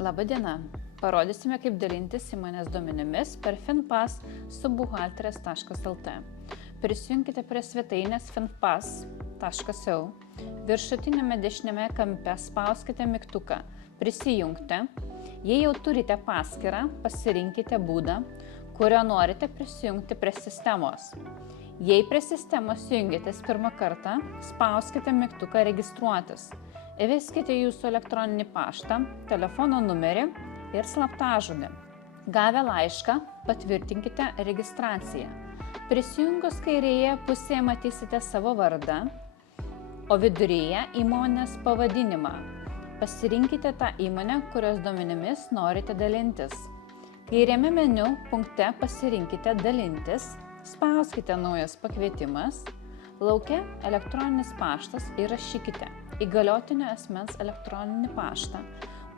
Labadiena! Parodysime, kaip dalintis įmonės duomenimis per Finpass su buhalterės.lt. Prisijunkite prie svetainės finpass.eu. Viršutinėme dešinėme kampe spauskite mygtuką Prisijungti. Jei jau turite paskyrą, pasirinkite būdą, kurio norite prisijungti prie sistemos. Jei prie sistemos jungiatės pirmą kartą, spauskite mygtuką Registruotis. Įveskite jūsų elektroninį paštą, telefono numerį ir slaptažodį. Gavę laišką, patvirtinkite registraciją. Prisijungus kairėje pusėje matysite savo vardą, o viduryje įmonės pavadinimą. Pasirinkite tą įmonę, kurios duomenimis norite dalintis. Kairiame meniu punkte pasirinkite Dalintis, spauskite Naujas pakvietimas, lauke elektroninis paštas įrašykite įgaliotinio asmens elektroninį paštą.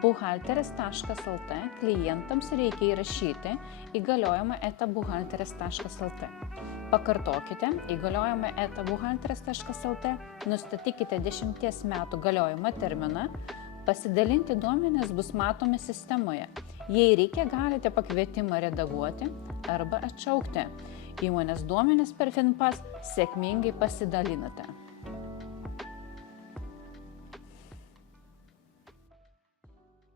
Buhalterės.lt klientams reikia įrašyti įgaliojimą @buhalterės.lt. Pakartokite įgaliojimą @buhalterės.lt, nustatykite 10 metų galiojimo terminą, pasidalinti duomenys bus matomi sistemoje. Jei reikia, galite pakvietimą redaguoti arba atšaukti. Įmonės duomenys per Finpass sėkmingai pasidalinote.